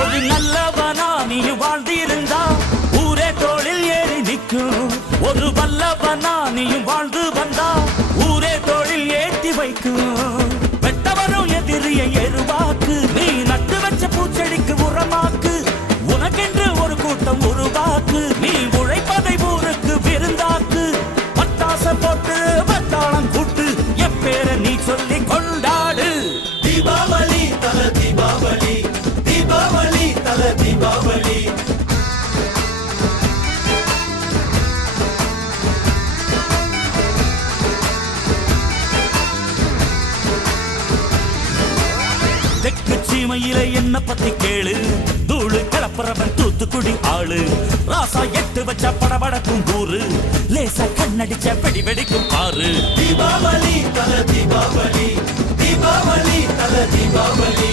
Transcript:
ஒரு நல்லவனா நீ வாழ்ந்திருந்தா ஊரே தோளில் ஏறி நிற்கும். ஒரு வல்லவனா நீயும் வாழ்ந்து வந்தா ஊரே தோளில் ஏற்றி வைக்கும். வெட்டவரும் எதிரியை எருவாக்கு, நீ நட்டு வச்ச பூச்செடிக்கு உரமாக்கு. உனக்கென்று ஒரு கூட்டம் உருவாக்கு, நீ உழைப்பதை ஊருக்கு விருந்தாக்கு. பட்டாச போட்டு வட்டாளம் கூட்டு எப்பேர நீ சொல்லி கொண்டாடு. தீபாவளி தல தீபாவளி, தீபாவளி தல தீபாவளி. தெற்கு சீமையில என்ன பத்தி கேளு, தூளு கிளப்புறவன் தூத்துக்குடி ஆளு. ராசா எட்டு வச்ச படபடக்கும் கூறு, லேசா கண்ணடிச்ச வெடி வெடிக்கும் பாரு. தீபாவளி தல தீபாவளி, தீபாவளி தல தீபாவளி.